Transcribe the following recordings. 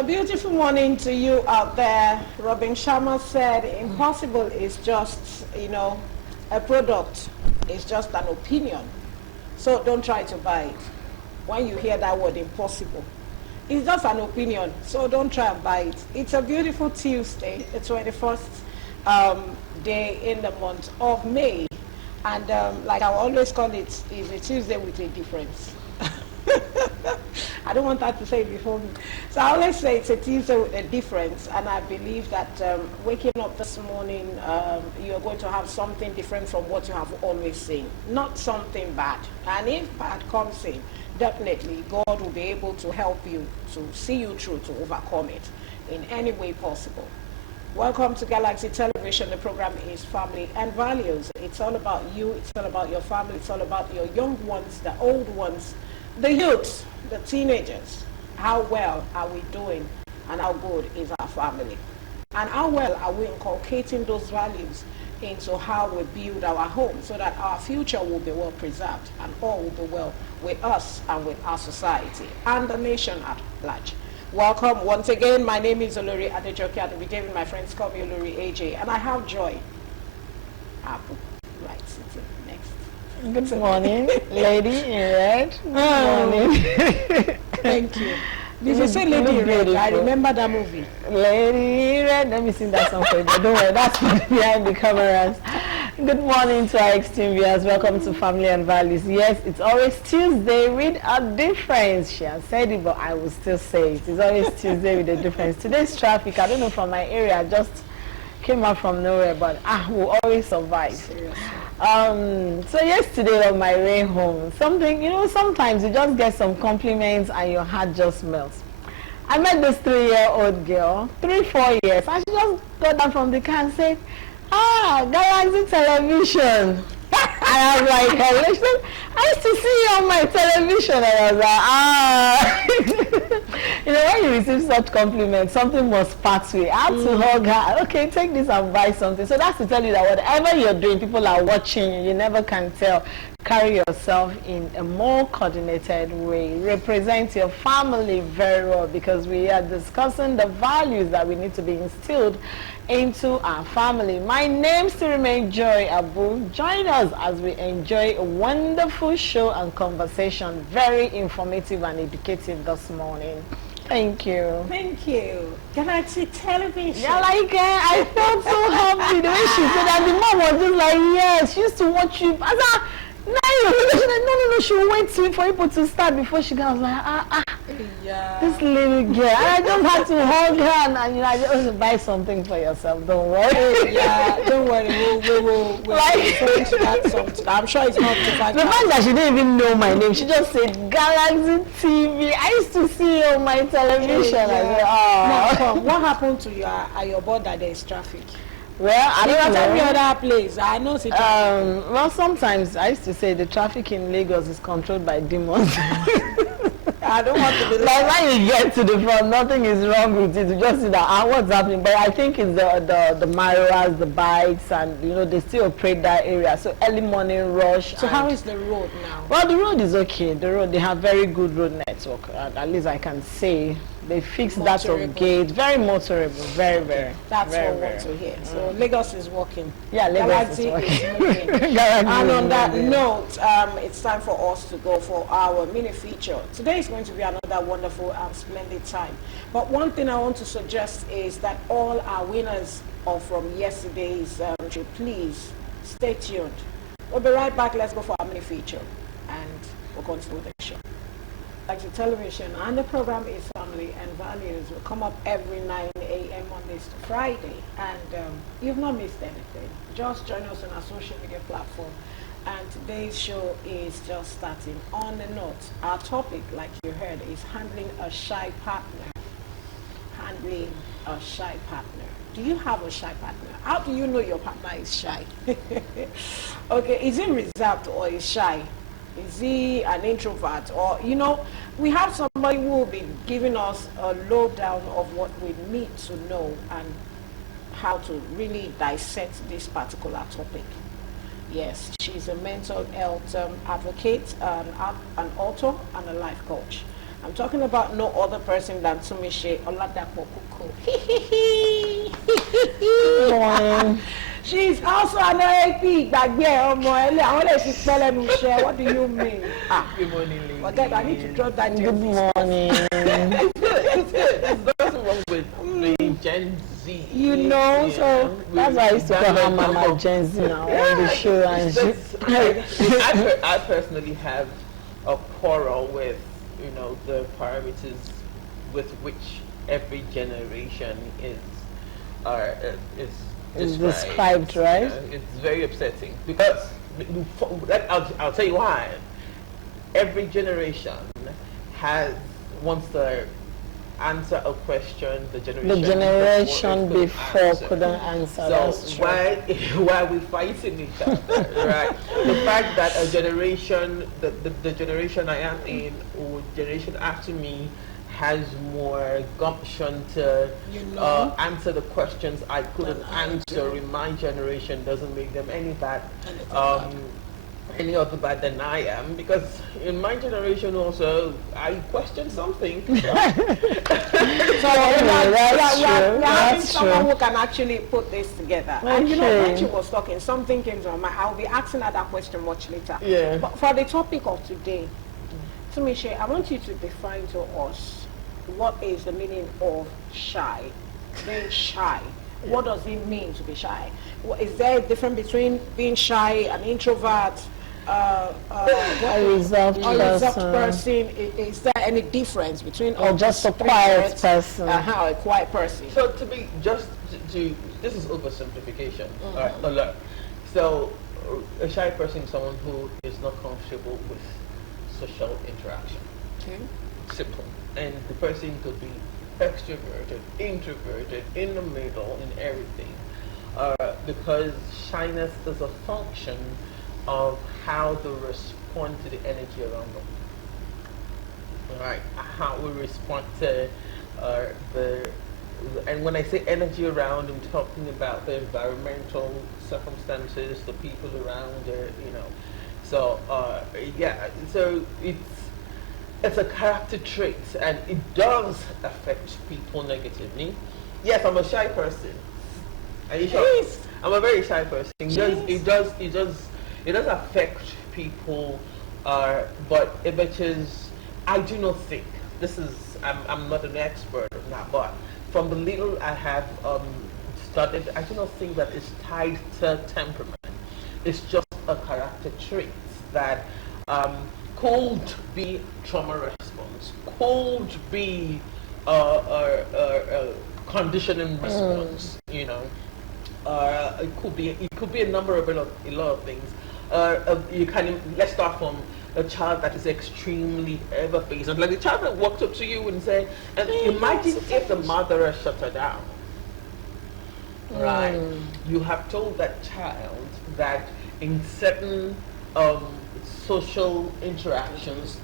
A beautiful morning to you out there. Robin Sharma said, impossible is just, a product. It's just an opinion. So don't try to buy it. When you hear that word impossible, it's just an opinion. So don't try and buy it. It's a beautiful Tuesday, the 21st day in the month of May. And like I always call it, is a Tuesday with a difference. I don't want that to say it before me. So I always say it's a Tuesday with a difference, and I believe that waking up this morning, you're going to have something different from what you have always seen. Not something bad. And if bad comes in, definitely God will be able to help you to see you through, to overcome it in any way possible. Welcome to Galaxy Television. The program is Family and Values. It's all about you, it's all about your family, it's all about your young ones, the old ones, the youths, the teenagers. How well are we doing, and how good is our family? And how well are we inculcating those values into how we build our home so that our future will be well preserved and all will be well with us and with our society and the nation at large. Welcome once again. My name is Olori Adejoke Adebide. My friends call me Olori AJ, and I have Joy Apple right sitting next. Good morning, lady in red. Good morning. Thank you. Did you say Lady in Red? I remember that movie. Lady in Red. Let me sing that song for you. Don't worry, that's behind the cameras. Good morning to our esteemed viewers. Welcome to Family and Values. Yes, it's always Tuesday with a difference. She has said it, but I will still say it. It's always Tuesday with a difference. Today's traffic, I don't know, from my area, I just came out from nowhere, but we'll always survive. Seriously. So yesterday on my way home, sometimes you just get some compliments and your heart just melts. I met this 3-year-old girl, 4 years, and she just got down from the car and said, Galaxy Television. And I was like, hello. She said, I used to see you on my television. And I was like, when you receive such compliments, something must part way. I had to hug her. Okay, take this and buy something. So that's to tell you that whatever you're doing, people are watching you. You never can tell. Carry yourself in a more coordinated way. Represent your family very well, because we are discussing the values that we need to be instilled into our family. My name still remains Joy Abu. Join us as we enjoy a wonderful show and conversation. Very informative and educative this morning. Thank you. Thank you. Galaxy Television. Yeah, I felt so happy the way she said that. The mom was just like, yes, she used to watch you. I said, no, she will wait for people to start before she goes. I was like, yeah. This little girl. And I just had to hug her, and I just buy something for yourself. Don't worry. Yeah, don't worry. We'll refer to that something. I'm sure it's not too far. The fact that she didn't even know my name, she just said Galaxy TV. I used to see you on my television. Yeah. I said, Now, what happened to you at your board that there is traffic? Well, I don't know. Every other place, I know. Well, sometimes I used to say the traffic in Lagos is controlled by demons. I don't want to be like when you get to the front, nothing is wrong with it. You just see that what's happening. But I think it's the Maruas, the bikes, and they still operate that area. So early morning rush. So how is the road now? Well, the road is okay. They have very good road network. At least I can say. They fixed that of gate. Very motorable. Very, very. That's very, what we want to hear. So Lagos is working. Yeah, Lagos is working. Is moving. And on that note, it's time for us to go for our mini feature. Today is going to be another wonderful and splendid time. But one thing I want to suggest is that all our winners from yesterday's should please stay tuned. We'll be right back. Let's go for our mini feature, and we'll continue the show. Like the television, and the program is Family and Values. Will come up every 9 a.m. Mondays to Friday, and you've not missed anything. Just join us on our social media platform, and today's show is just starting. On the note, our topic, like you heard, is handling a shy partner. Handling a shy partner. Do you have a shy partner? How do you know your partner is shy? Okay, is he reserved or is shy? Is he an introvert? Or, we have somebody who will be giving us a lowdown of what we need to know and how to really dissect this particular topic. Yes, she's a mental health advocate, an author, and a life coach. I'm talking about no other person than Tumishe Oladapo Kuku. She's also an AP. What do you mean? Good morning, ladies. Forget, I need to drop that. Good morning. It's good. There's nothing wrong with being Gen Z. You know, so that's why I used to call her Mama Gen Z now on the show. And I personally have a quarrel with, the parameters with which every generation is described, right? It's very upsetting because I'll tell you why. Every generation wants to answer a question the generation before couldn't answer. So why are we fighting each other, right? The fact that a generation, the generation I am in, or generation after me, has more gumption to answer the questions I couldn't answer in my generation doesn't make them any other bad than I am, because in my generation also I question something. So we're having someone who can actually put this together. Okay. And when she was talking, something came to my mind. I'll be asking her that question much later. Yeah. But for the topic of today, Tumishe, I want you to define to us what is the meaning of shy, being shy. What does it mean to be shy? Is there a difference between being shy, an introvert, a reserved person? Is there any difference between or just a quiet person? A quiet person. So to be this is oversimplification. Alert. So a shy person is someone who is not comfortable with social interaction. Okay. Simple. And the person could be extroverted, introverted, in the middle, in everything. Because shyness is a function of how they respond to the energy around them. Right? How we respond to and when I say energy around, I'm talking about the environmental circumstances, the people around it, So so it's a character trait, and it does affect people negatively. Yes, I'm a shy person. Are you sure? Yes. I'm a very shy person. It does affect people, but I do not think I'm not an expert on that, but from the little I have studied, I do not think that it's tied to temperament. It's just a character trait that could be trauma response, could be conditioning response, it could be a number of a lot of things. Let's start from a child that is extremely ever-facing, like the child that walked up to you and said, and imagine if the mother has shut her down, right? You have told that child that in certain social interactions,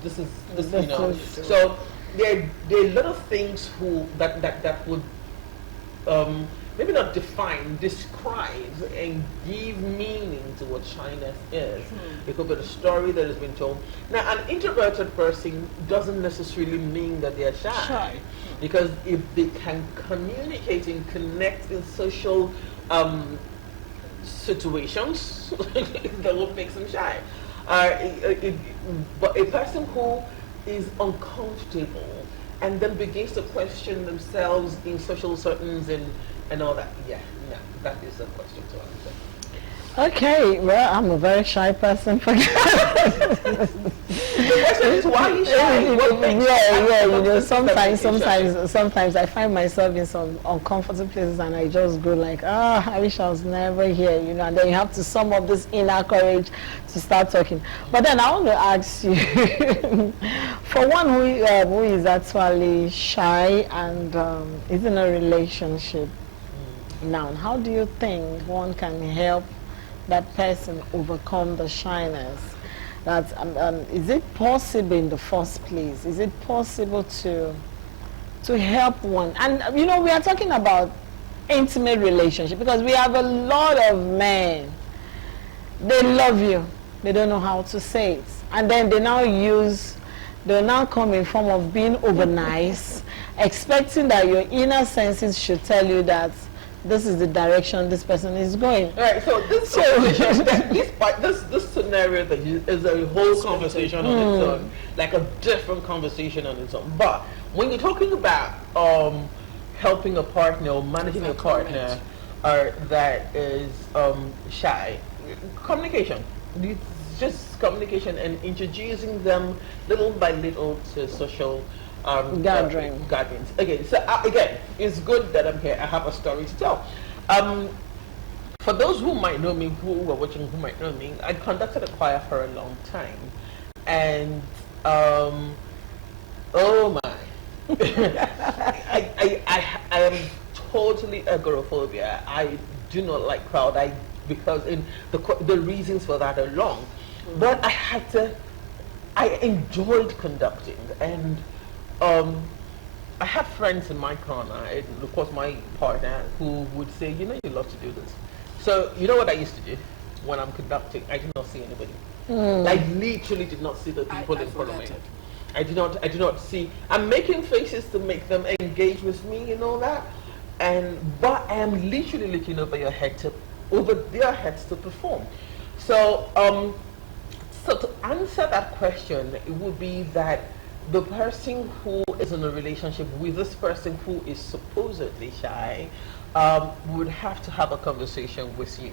so there are a lot of things that would maybe not define, describe, and give meaning to what shyness is. It could be a story that has been told. Now, an introverted person doesn't necessarily mean that they are shy. Because if they can communicate and connect in social situations, that will make them shy. But a person who is uncomfortable and then begins to question themselves in social settings and all that, that is a question to answer. Okay, well, I'm a very shy person. The question is, why are you shy? What makes sometimes I find myself in some uncomfortable places and I just go like, I wish I was never here, and then you have to sum up this inner courage to start talking. But then I want to ask you, for one who is actually shy and is in a relationship now, how do you think one can help that person overcome the shyness? That is it possible in the first place? Is it possible to help one? And we are talking about intimate relationship, because we have a lot of men, they love you, they don't know how to say it, and then they now use they'll now come in form of being over nice, expecting that your inner senses should tell you that this is the direction this person is going. Right, so this this scenario that is a whole conversation on its own, like a different conversation on its own. But when you're talking about helping a partner or managing a partner that is shy, communication. It's just communication and introducing them little by little to social gatherings. Okay, so again, it's good that I'm here. I have a story to tell. For those who might know me, who are watching, who might know me, I conducted a choir for a long time, and oh my, I am totally agoraphobia. I do not like crowd. Because in the reasons for that are long, but I enjoyed conducting, and I have friends in my corner, and of course my partner, who would say, you know, you love to do this. So you know what I used to do when I'm conducting? I did not see anybody. I literally did not see the people in front of me. I do not see. I'm making faces to make them engage with me and all that, but I am literally looking over their heads to perform. So so to answer that question, it would be that the person who is in a relationship with this person who is supposedly shy would have to have a conversation with you.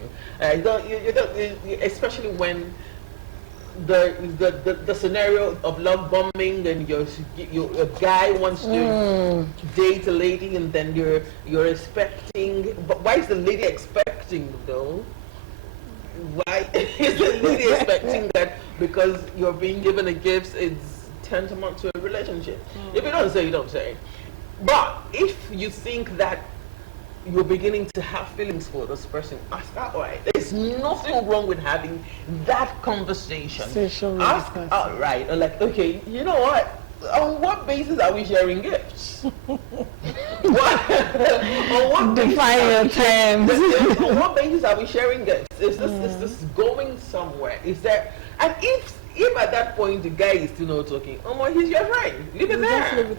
Especially when the scenario of love bombing, and a guy wants to date a lady, and then you're expecting. But why is the lady expecting though? Why is the lady expecting that because you're being given a gift, it's tantamount to a relationship? If you don't say, you don't say. But if you think that you're beginning to have feelings for this person, ask outright. There's nothing wrong with having that conversation. Ask outright, or like, okay, you know what? On what basis are we sharing gifts? Define your terms. On what basis are we sharing gifts? Is this going somewhere? Is there? And if at that point the guy is still not talking, he's your friend. Leave it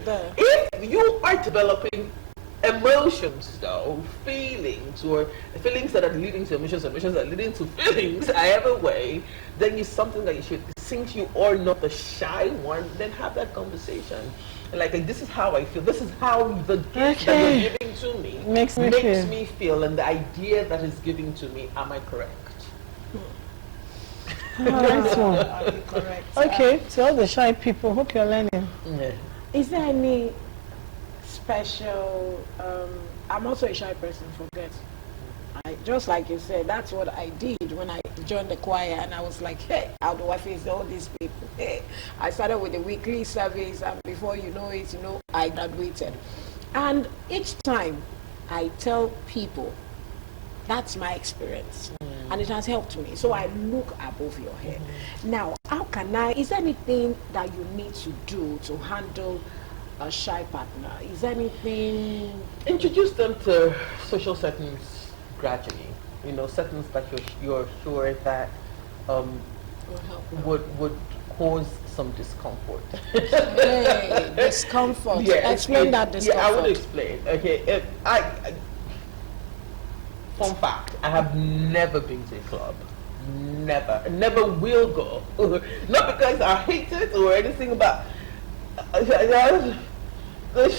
there. If you are developing emotions though, feelings, or feelings that are leading to emotions that are leading to feelings, either way, then it's something that you should, since you are not the shy one, then have that conversation. Like this is how I feel, this is how the gift that you're giving to me makes me feel, and the idea that is giving to me, am I correct? Next one. Are you correct? Okay, to all the shy people, hope you're learning. Is there any special, I'm also a shy person, forget. Just like you said, that's what I did when I joined the choir, and I was like, hey, how do I face all these people? Hey, I started with the weekly service, and before you know it, I graduated. And each time I tell people, that's my experience, and it has helped me. So I look above your head. Now, is there anything that you need to do to handle a shy partner? Is there anything? Introduce them to social settings gradually. Settings that you're sure that would cause some discomfort. Hey, discomfort. Yeah, explain that discomfort. Yeah, I would explain. Okay, fun fact: I have never been to a club. Never will go. Not because I hate it or anything, but there's a whole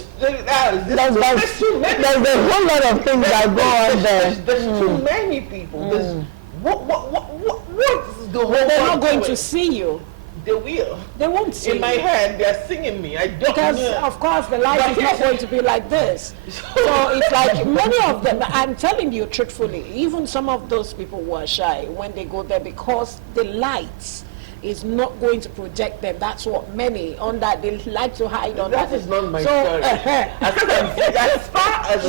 lot of things that go on there. There's too many people. There's what's the whole They're not going doing? to see you. They will. They won't see In my you. head, they're singing me. I don't Because know. of course the life is not going to be like this. So it's like many of them, I'm telling you truthfully, even some of those people who are shy, when they go there, because the lights is not going to project them. That's what many on that they like to hide on that. That is not my story. As far as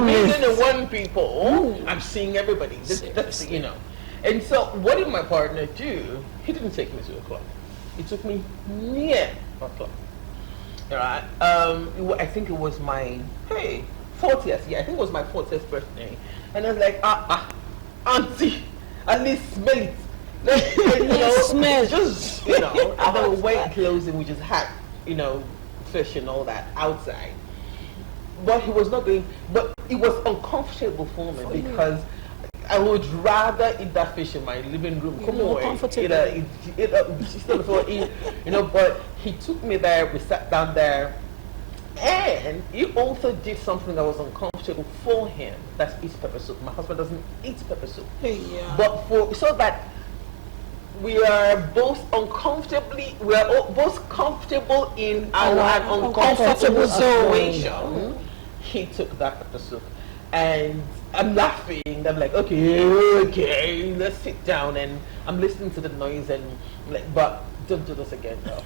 being in one people, I'm seeing everybody. That's. And so what did my partner do? He didn't take me to a club. He took me near a club. All right. I think it was my 40th. Yeah, I think it was my 40th birthday. And I was like, auntie, at least smell it. Smell. Just and then we went close and we just had fish and all that outside. But he was not going, but it was uncomfortable for me because I would rather eat that fish in my living room. Come on, but he took me there, we sat down there, and he also did something that was uncomfortable for him. That's eat pepper soup. My husband doesn't eat pepper soup. Yeah. But so that we are both both comfortable in our uncomfortable situation. He took that pepper soup, and I'm laughing. I'm like, okay, let's sit down, and I'm listening to the noise, and like, but don't do this again, though.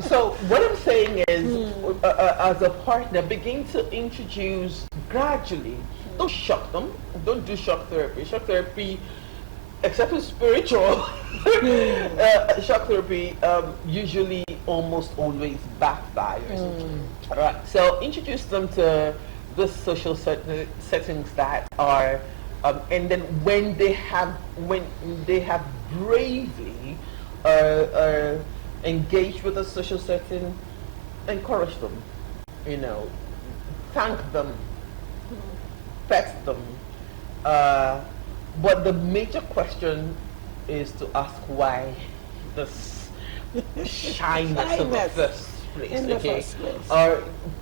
So what I'm saying is, as a partner, begin to introduce gradually. Don't shock them. Don't do shock therapy. Shock therapy, except it's spiritual, shock therapy usually almost always backfires. Right. So introduce them to the social settings that are, and then when they have bravely engaged with a social setting, encourage them. Thank them, pet them. But the major question is to ask why this shyness in the first place.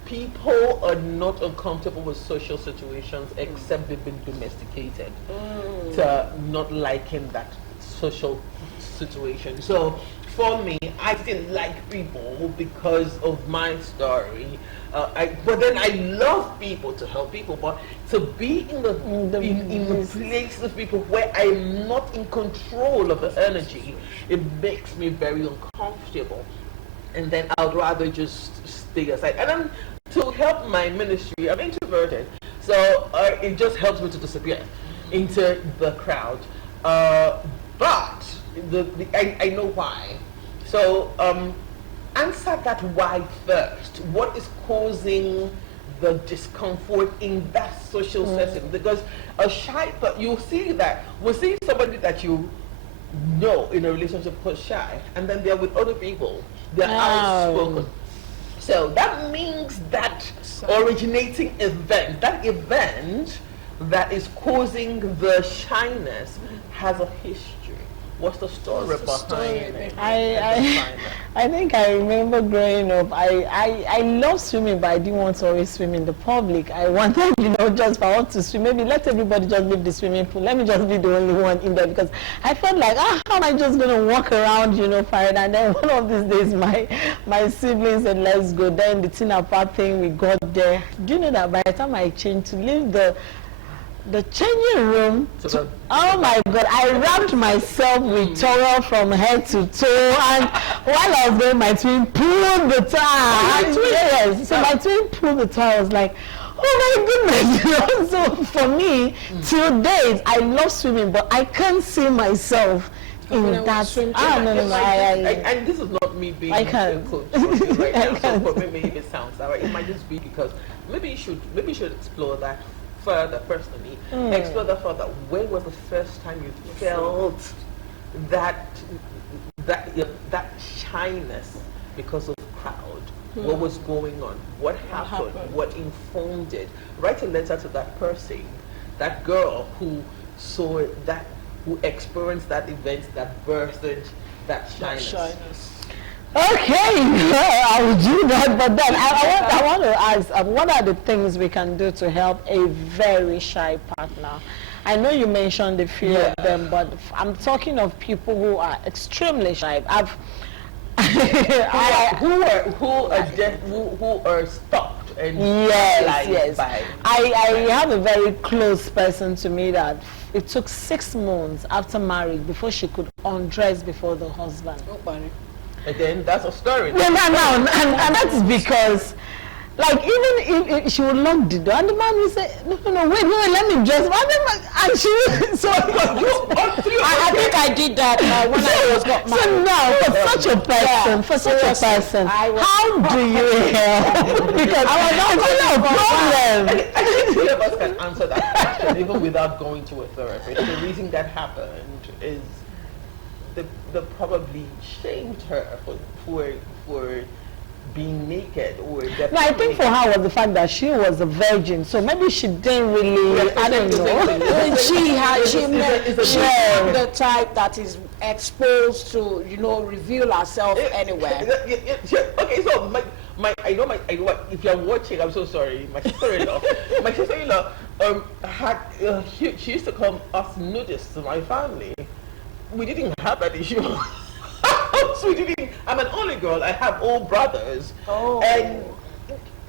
People are not uncomfortable with social situations except they've been domesticated to not liking that social situation. So for me, I didn't like people because of my story. But then I love people, to help people, but to be in the place of people where I'm not in control of the energy, it makes me very uncomfortable. And then I'd rather just stay aside. And then to help my ministry, I'm introverted, so it just helps me to disappear into the crowd. But I know why. So answer that why first. What is causing the discomfort in that social setting? Because a shy, you'll see that, we'll see somebody that you know in a relationship who's shy, and then they're with other people, they're outspoken. So that means that originating event, that event that is causing the shyness has a history. What's the story behind it? I think I remember growing up, I love swimming, but I didn't want to always swim in the public. I wanted, just if I want to swim, maybe let everybody just leave the swimming pool. Let me just be the only one in there, because I felt like, how am I just going to walk around, Farida? And then one of these days, my siblings said, let's go. Then the teen apart thing, we got there. Do you know that by the time I changed to leave the changing room, oh my God, I wrapped myself with towel from head to toe, and while I was there, my twin pulled the towel. Yes, so my twin pulled the towel. I was like, oh my goodness. So for me, till days, I love swimming, but I can't see myself in that swim. No. And this is not me being a coach right now, so maybe if it sounds alright, it might just be because maybe you should explore that further personally. Explore that further. When was the first time you felt that shyness because of crowd? What was going on? What happened? What informed it? Write a letter to that person, that girl who saw that, who experienced that event that birthed that shyness. Okay, I will do that, but then I want to ask, what are the things we can do to help a very shy partner? I know you mentioned a few of them, but I'm talking of people who are extremely shy. Who are stopped and yes. I have a very close person to me that it took 6 months after marriage before she could undress before the husband. Again, that's a story. No, and that is because, like, even if she would lock the door, and the man will say, no, wait, let me dress. And she will, so I think I did that when I was not married. So now, for such a person, how do you help? Because I was not a problem. I think three of us can answer that question even without going to a therapist. The reason that happened is they probably shamed her for being naked or No, I think for her was the fact that she was a virgin, so maybe she didn't really, I don't know. She's the type that is exposed to, reveal herself anywhere. Okay, so I know what, if you're watching, I'm so sorry. My sister-in-law, had she used to call us nudists to my family. We didn't have that issue. So we didn't. I'm an only girl. I have all brothers. Oh. And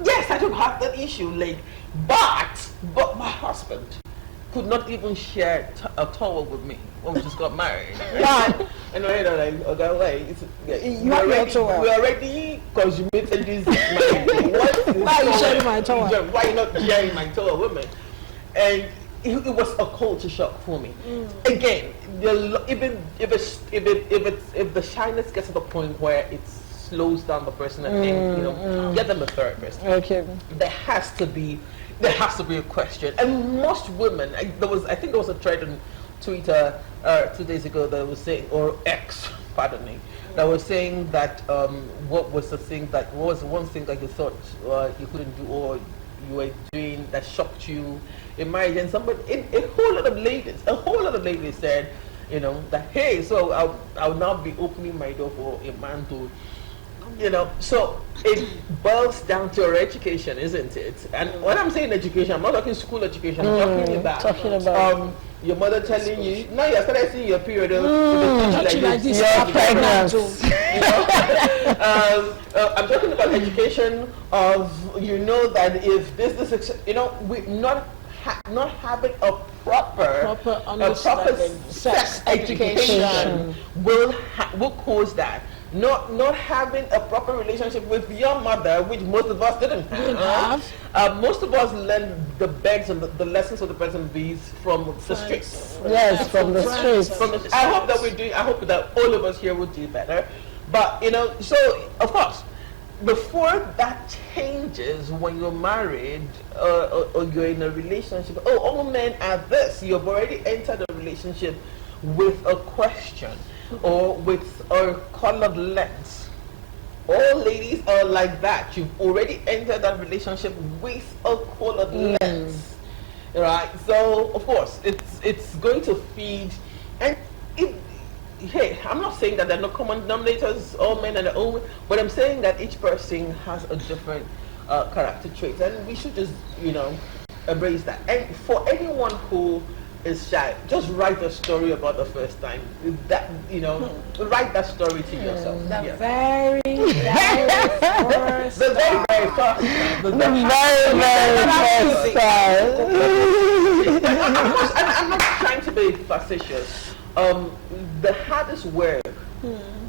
yes, I don't have that issue. But my husband could not even share a towel with me when we just got married. Why? And I know, like, okay, wait, You have your towel. we already consummated this marriage. Why are you sharing my towel? Why you not sharing my towel with me? And it was a culture shock for me. Again, even if the shyness gets to the point where it slows down the person, I think get them a therapist. Okay. There has to be a question. And most women, I think there was a thread on Twitter 2 days ago that was saying, or X, pardon me, that was saying that what was the one thing that you thought you couldn't do or you were doing that shocked you in marriage, and a whole lot of ladies said, that hey, so I'll now be opening my door for a man to, so it boils down to your education, isn't it? And when I'm saying education, I'm not talking school education, I'm talking about your mother telling you, now you're starting seeing your period, like this. You're pregnant. I'm talking about education of, that if this, we not having a proper understanding, sex education will cause that. Not having a proper relationship with your mother, which most of us didn't have. Most of us learned the begs and the lessons of the beds and bees from the streets. Yes, from the streets. I hope that all of us here will do better. But so of course, before that changes when you're married or you're in a relationship, all men are this. You've already entered a relationship with a question or with a colored lens. All ladies are like that. You've already entered that relationship with a colored lens, right? So of course it's going to feed, and hey, I'm not saying that there are no common denominators, all men and all women, but I'm saying that each person has a different character trait, and we should just, embrace that. And for anyone who is shy, just write a story about the first time. That, write that story to yourself. The very, very first The very, very first time. The very first time. I'm not trying to be facetious. The hardest work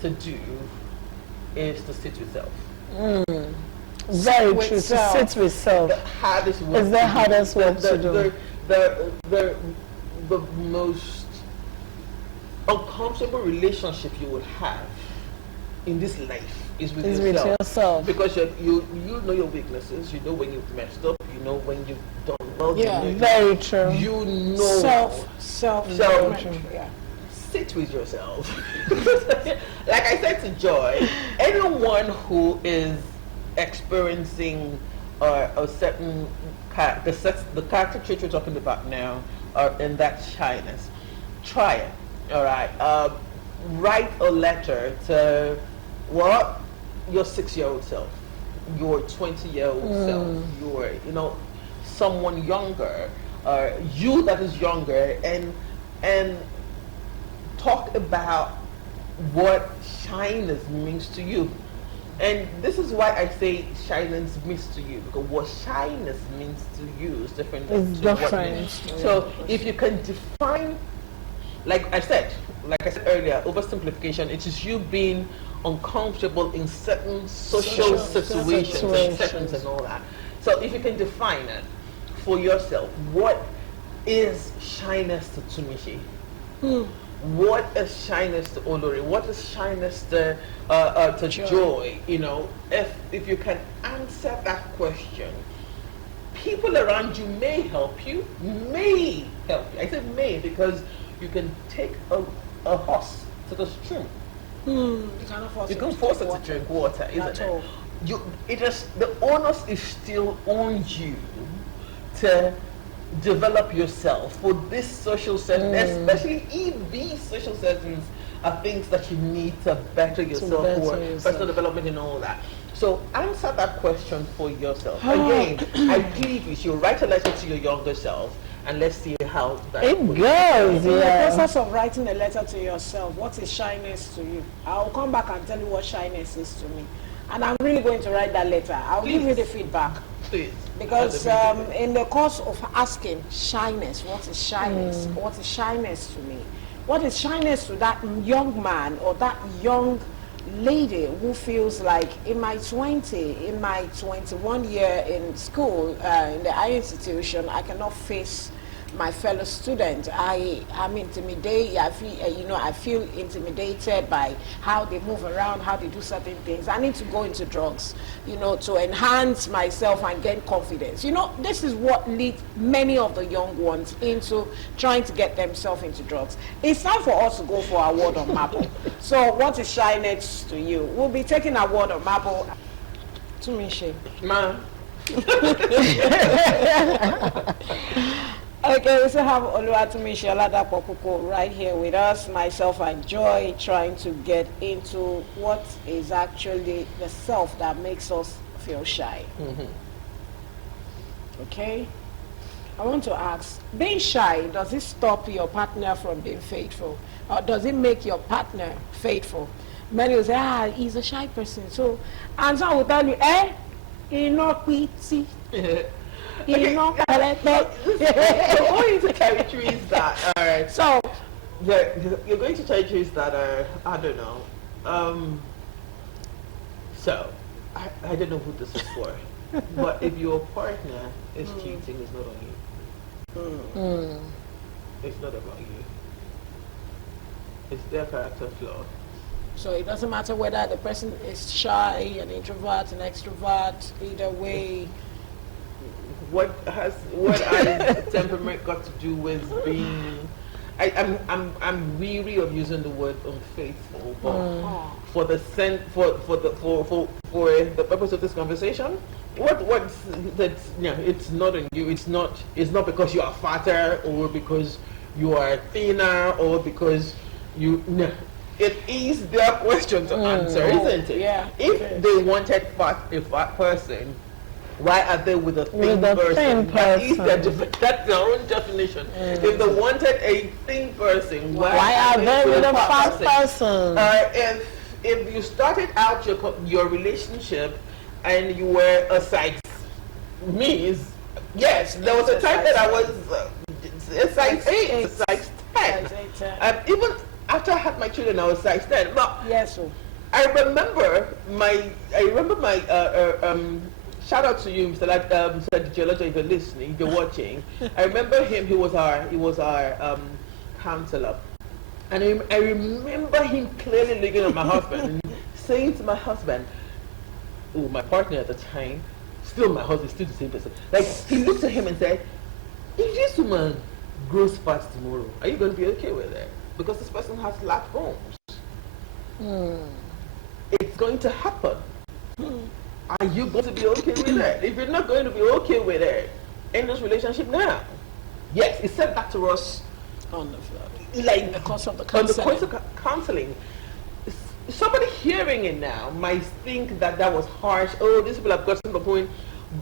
to do is to sit with self. Very true. To sit with self. The hardest work. Is the hardest work to do. The most uncomfortable relationship you will have in this life is with yourself. Because you know your weaknesses. You know when you've messed up. You know when you've done well. Yeah, very true. You know self. Yeah. Sit with yourself. Like I said to Joy, anyone who is experiencing a certain the character trait we're talking about now, or in that shyness, try it. All right. Write a letter to your 6-year-old self, your 20-year-old self, your someone younger, you that is younger, and talk about what shyness means to you. And this is why I say shyness means to you, because what shyness means to you is different than It's to what different. it means. So if you can define, like I said earlier, oversimplification, it is you being uncomfortable in certain social situations and settings and all that. So if you can define it for yourself, what is shyness to Tumishi? What is shyness to Olori? What is shyness to Joy? If you can answer that question, people around you may help you. I said may because you can take a horse to the stream You cannot force You him can to force drink it to drink water, isn't At it? all. The onus is still on you to develop yourself for this social setting, especially if these social settings are things that you need to better yourself better for yourself. personal development and all that. So answer that question for yourself. Again, I plead with you, write a letter to your younger self and let's see how that It goes. goes, In the yeah. process of writing a letter to yourself, what is shyness to you? I'll come back and tell you what shyness is to me. And I'm really going to write that letter. I'll give you the feedback. Please. Because in the course of asking shyness, what is shyness? What is shyness to me? What is shyness to that young man or that young lady who feels like in my 21 year in school, in the higher institution, I cannot face my fellow students. I am intimidated. I feel intimidated by how they move around, how they do certain things. I need to go into drugs, to enhance myself and gain confidence. This is what leads many of the young ones into trying to get themselves into drugs. It's time for us to go for our word on Marble. So what is shyness to you? We'll be taking our word on Marble. To Michelle. Ma. Okay, we still have Oluwatomishi Oladapo Kuko right here with us. Myself and Joy trying to get into what is actually the self that makes us feel shy. Okay? I want to ask, being shy, does it stop your partner from being faithful? Or does it make your partner faithful? Many will say, he's a shy person. So, and some will tell you, Okay, going to territories that are So, you're going to territories that are, I don't know. So I don't know who this is for, but if your partner is cheating, it's not on you. It's not about you. It's their character flaw. so it doesn't matter whether the person is shy, an introvert, an extrovert, either way. What has temperament got to do with being? I'm weary of using the word unfaithful, but for the purpose of this conversation, what's that? It's not on you. It's not because you are fatter or because you are thinner or because you. No, it is their question to answer, isn't it? Yeah. If they wanted a fat person, why are they with a thin person? That's their own definition. If they wanted a thin person, Why are they with a fat person? If you started out your relationship and you were a size yes, there was a time that I was a size 8, a size 10. Even after I had my children, I was size 10. But Yes, sir. I remember my shout out to you, Mr. Geology, if you're listening, if you're watching. I remember him. He was our counselor, and I remember him clearly looking at my husband and saying to my husband, "Oh, my partner at the time, still my husband, still the same person." Like he looked at him and said, "If this woman grows fast tomorrow, are you going to be okay with it? Because this person has large bones. It's going to happen." Are you going to be okay with it? If you're not going to be okay with it, end this relationship now. Yes, he said that to us On the floor. like In the course of the on the counseling. course of counseling. Somebody hearing it now might think that was harsh. Oh, these people have gotten the point.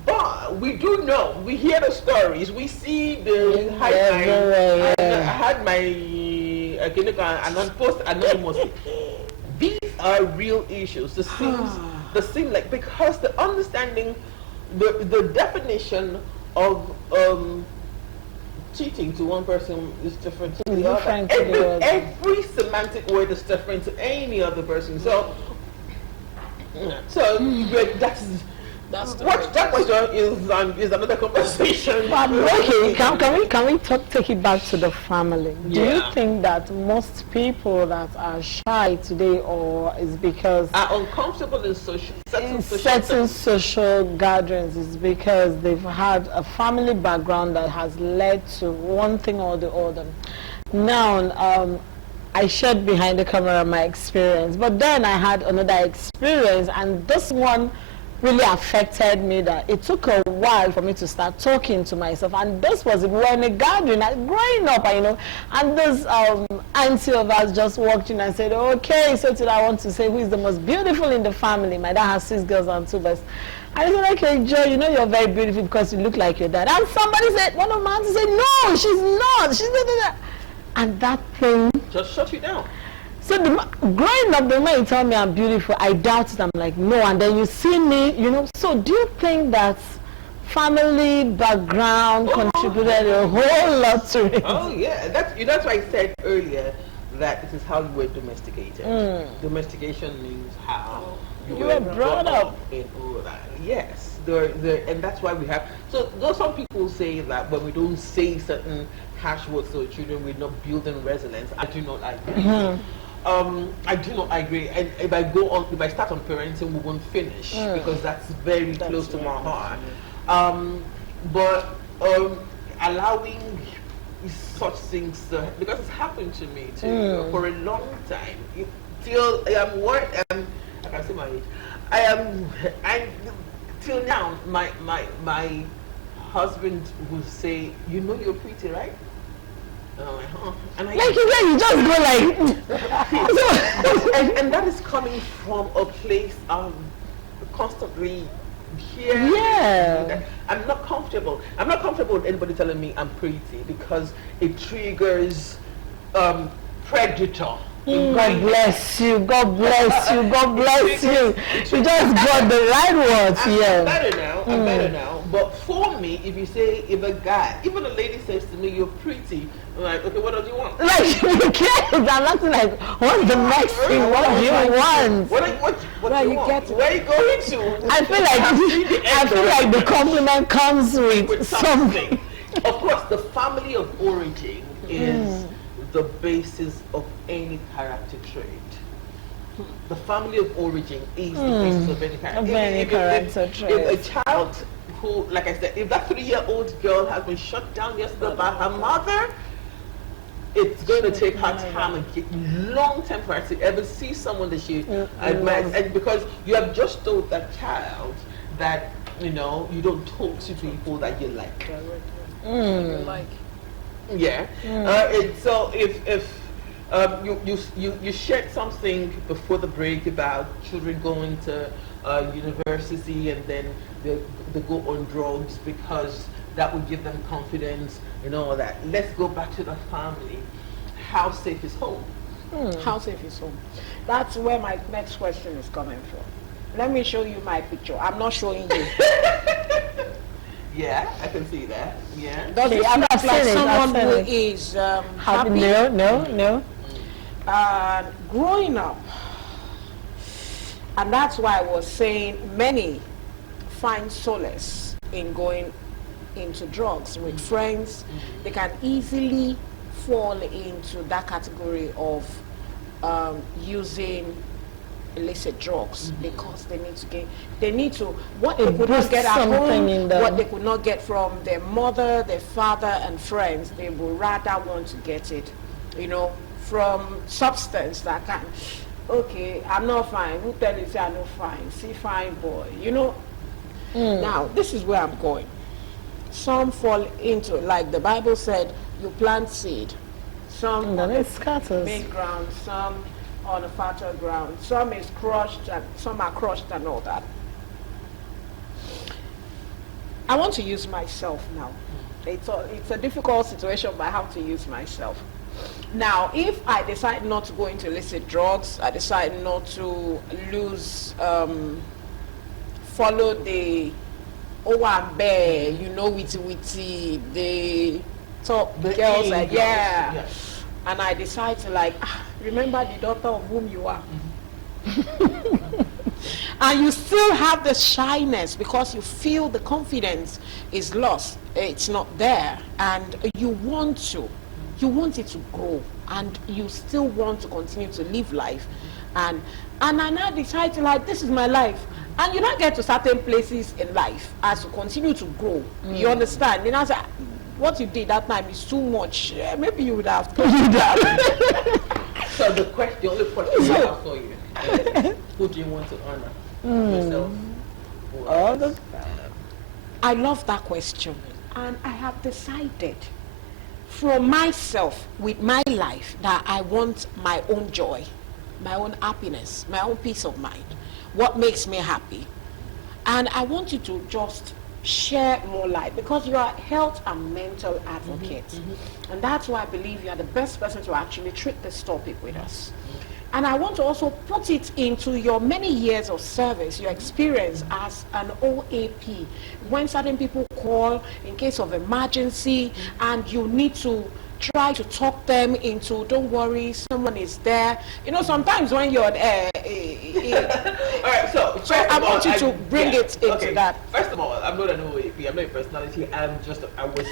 But we do know. We hear the stories. We see the highlights. I had my post anonymously. These are real issues. The seem like, because the understanding, the definition of cheating to one person is different to the other. Every semantic word is different to any other person. So that's that question is another conversation. But okay, can we take it back to the family? Do you think that most people that are shy today, or is because are uncomfortable in certain social gatherings, is because they've had a family background that has led to one thing or the other? Now, I shared behind the camera my experience, but then I had another experience, and this one really affected me, that it took a while for me to start talking to myself. And this was, we were in a gathering growing up, and this auntie of us just walked in and said, okay, so today I want to say who is the most beautiful in the family. My dad has 6 girls and 2 boys. I said, okay, Joe, you're very beautiful because you look like your dad. And somebody said, one of my aunties said, no, she's not. She's not. And that thing just shut you down. So growing up, the moment you tell me I'm beautiful, I doubt it. I'm like, no. And then you see me, So do you think that family background contributed a whole lot to it? Oh yeah, that's why I said earlier that it is how you were domesticated. Domestication means how you were brought up in all that. Yes, and that's why we have. So though some people say that when we don't say certain harsh words to children, we're not building resilience. I do not agree. I do not agree. And if I start on parenting, we won't finish because that's very close to my heart. But allowing such things because it's happened to me too for a long time. Till I am what I can say my age. Till now, my husband will say, you're pretty, right? And you just go like and that is coming from a place of constantly here. Yeah. I'm not comfortable with anybody telling me I'm pretty because it triggers predator. God bless you, God bless you, God bless you. You just got the right words. I'm better now. But for me, if a guy, even a lady says to me, you're pretty, I'm like, okay, what do you want? Like, you can't. I'm acting like, what's the next thing? What do you want? What do you want? Where are you going to? I feel like the compliment comes with something. Of course, the family of origin is the basis of any character trait. The family of origin is the basis of any character trait. If a child who, like I said, if that 3-year-old girl has been shut down yesterday by her mother, it's going to take her time and long time for her to ever see someone that she admires. And because you have just told that child that, you don't talk to people that you like. Yeah. So if you shared something before the break about children going to university and then they go on drugs because that would give them confidence and all that. Let's go back to the family. How safe is home? How safe is home? That's where my next question is coming from. Let me show you my picture. I'm not showing you. Yeah, I can see that. Yeah. Does it look like someone who is happy? No. Growing up, and that's why I was saying many find solace in going into drugs with friends. They can easily fall into that category of using illicit drugs because they need to what they could not get at home, what they could not get from their mother, their father and friends, they would rather want to get it, from substance that can, okay, I'm not fine, who tell you say I'm not fine, see fine boy, Now, this is where I'm going. Some fall into, like the Bible said, you plant seed. Some make ground, some on a fertile ground. Some is crushed, and some are crushed and all that. I want to use myself now. It's a difficult situation, but I have to use myself. Now, if I decide not to go into illicit drugs, I decide not to follow the Owambe, witty, the top girls, and I decide to remember the daughter of whom you are. And you still have the shyness because you feel the confidence is lost. It's not there, and you want it to grow, and you still want to continue to live life, and I now decide to this is my life. And you don't get to certain places in life as you continue to grow. You understand? What you did that time is too much. Maybe you would have told you that. So the only question I have for you is, who do you want to honor? Yourself? Or All the others? I love that question, and I have decided for myself with my life that I want my own joy, my own happiness, my own peace of mind, what makes me happy. And I want you to just share more light, because you are a health and mental advocate. And that's why I believe you are the best person to actually treat this topic with us. And I want to also put it into your many years of service, your experience as an OAP. When certain people call in case of emergency and you need to try to talk them into, don't worry, someone is there. You know, sometimes when you're All right, so I want you to bring it into that. First of all, I'm not an OAP. I'm not a personality. I was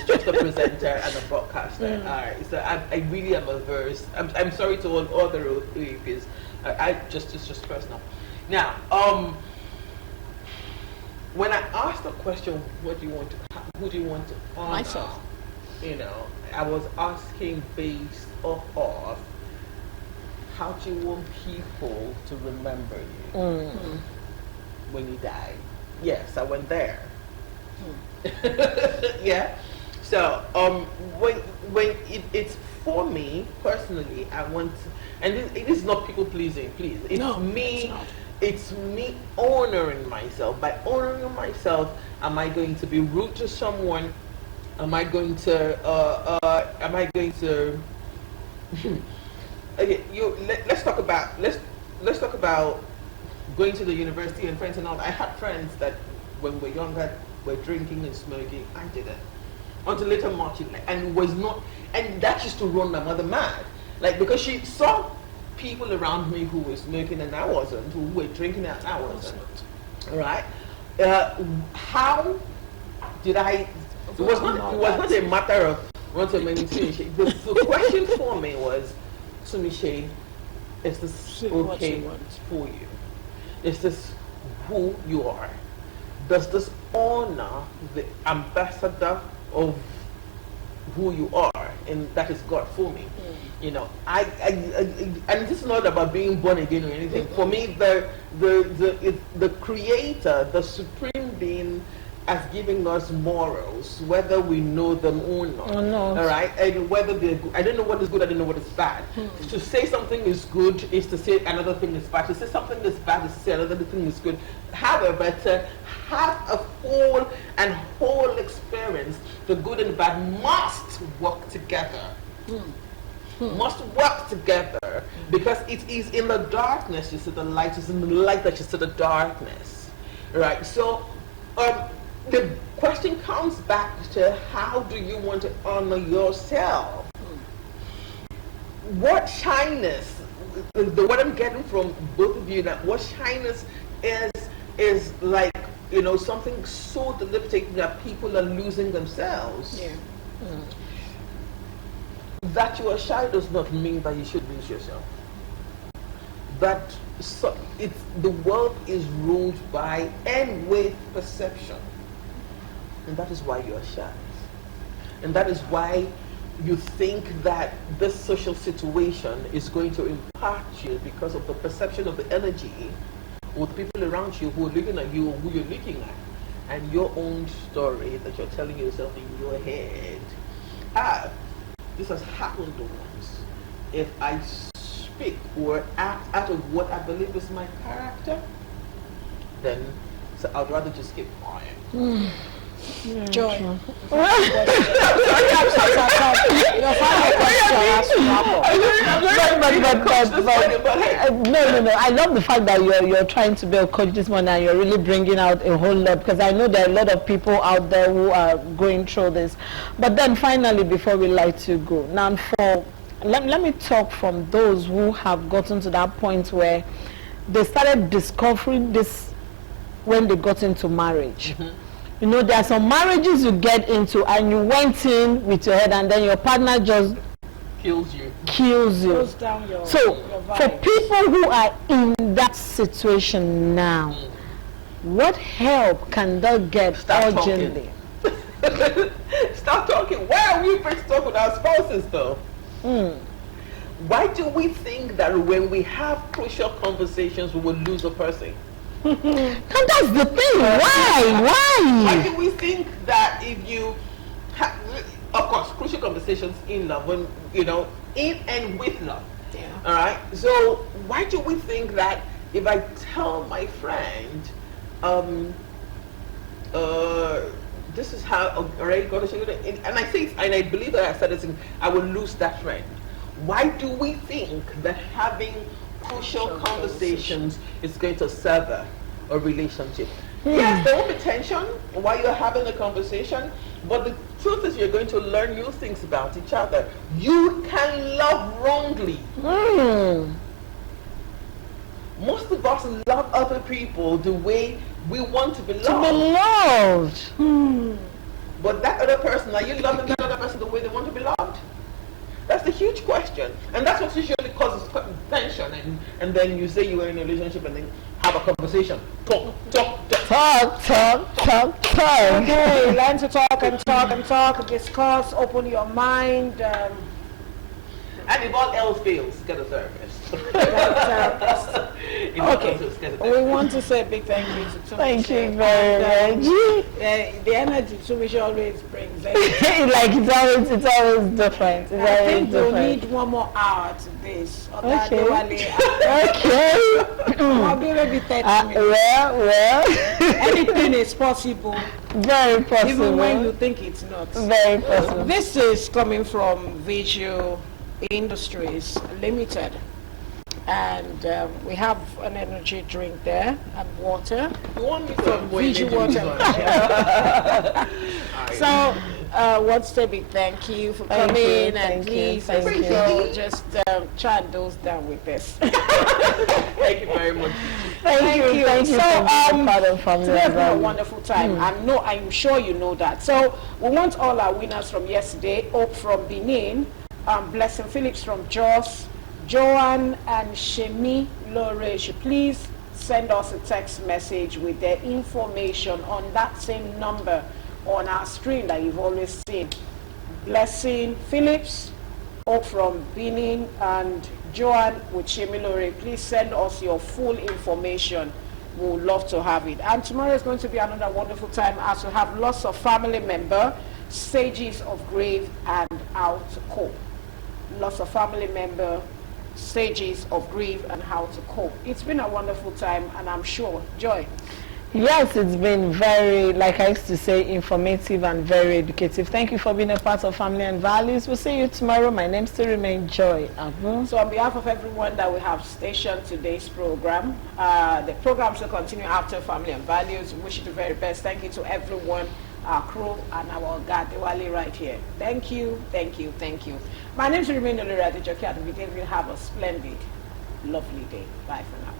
just a presenter and a broadcaster. All right, so I really am averse. I'm sorry to all other OAPs. It's just personal. Now, when I asked the question, who do you want to honor? Myself. You know, I was asking based off of how do you want people to remember you when you die? Yes, I went there. Yeah. So when it's for me personally, I want to, and it is not people pleasing, please. It's me. It's me honoring myself. By honoring myself, am I going to be rude to someone? Am I going to okay, let's talk about going to the university and friends and all. I had friends that when we were younger were drinking and smoking. I didn't. Until later marching, and was not, and that used to run my mother mad. Like, because she saw people around me who were smoking and I wasn't, who were drinking and I wasn't. All right. How did I? It was not a matter of run to many things. The question for me was, Sumishe, is this okay for you? Is this who you are? Does this honor the ambassador of who you are? And that is God for me. You know, I and this is not about being born again or anything. For me, the Creator, the Supreme Being, as giving us morals, whether we know them or not. All right, and whether they're good. I don't know what is good. I don't know what is bad. To say something is good is to say another thing is bad. To say something is bad is to say another thing is good. However, to have a whole experience, the good and the bad must work together. Must work together, because it is in the darkness you see the light. It's in the light that you see the darkness. Right. So, the question comes back to, how do you want to honor yourself? What shyness, what I'm getting from both of you, that what shyness is like, you know, something so debilitating that people are losing themselves. Yeah. That you are shy does not mean that you should lose yourself. The world is ruled by and with perception. And that is why you are shy. And that is why you think that this social situation is going to impact you because of the perception of the energy with people around you who are looking at you or who you're looking at, and your own story that you're telling yourself in your head. This has happened once. If I speak or act out of what I believe is my character, then I'd rather just keep quiet. Joy. True. Your final question has to wrap up. No. I love the fact that you're trying to be a coach this morning, and you're really bringing out a whole lot, because I know there are a lot of people out there who are going through this. But then finally, before we let you go, now let me talk from those who have gotten to that point where they started discovering this when they got into marriage. You know, there are some marriages you get into and you went in with your head, and then your partner just kills you. Close down your So, your for vibes. people who are in that situation now, what help can they get Start urgently? Stop talking. Why are we afraid to talk with our spouses, though? Why do we think that when we have crucial conversations, we will lose a person? And that's the thing. Why? Why Why? do we think that if you have, of course, crucial conversations in love, when, you know, in and with love. Yeah. All right. So why do we think that if I tell my friend, this is how already got to, and I think, and I believe that I said this, I will lose that friend. Why do we think that having crucial conversations is going to sever a relationship? Yes, there will be tension while you're having a conversation, but the truth is you're going to learn new things about each other. You can love wrongly. Most of us love other people the way we want to be loved. To be loved. But that other person, are you loving that other person the way they want to be loved? That's the huge question. And that's what usually causes tension. And then you say you were in a relationship and then have a conversation. Talk. Okay, learn to talk and talk and talk, discuss, open your mind. And if all else fails, get a therapist. Okay, we want to say a big thank you to Tunde. Thank you very much. The energy Tunde always brings. Like it's always different. It's I always think we'll different. need one more hour to this. Okay. Or maybe 30 minutes. Well, Anything is possible, very possible. even when you think it's not. Very possible. This is coming from Visual Industries Limited, and we have an energy drink there and water. You want me to From avoid Visual making Water. this one? So, want to say a big thank you for Thank coming, you, and thank you, please, thank as you. usual, just try and dose down with this. Thank you very much. Thank you. Thank you So, for being part of Family Today has been a Value. wonderful time. I'm sure you know that. So we want all our winners from yesterday: Hope from Benin, Blessing Phillips from Jos, Joanne and Shemi Lore. Please send us a text message with their information on that same number on our screen that you've always seen. Blessing Phillips, Hope from Benin, and Joanne with Shemi Lore. Please send us your full information. We would love to have it. And tomorrow is going to be another wonderful time as we have lots of family member, stages of grief, and how to cope. Lots of family member, stages of grief, and how to cope. It's been a wonderful time, and I'm sure, Joy. Yes, it's been very, like I used to say, informative and very educative. Thank you for being a part of Family and Values. We'll see you tomorrow. My name still remains Joy Abu. So on behalf of everyone that we have stationed today's program, the programs will continue after Family and Values. We wish you the very best. Thank you to everyone, our crew, and our God, Diwali right here. Thank you, thank you, thank you. My name is Remain Olura Adejoke, and we have a splendid, lovely day. Bye for now.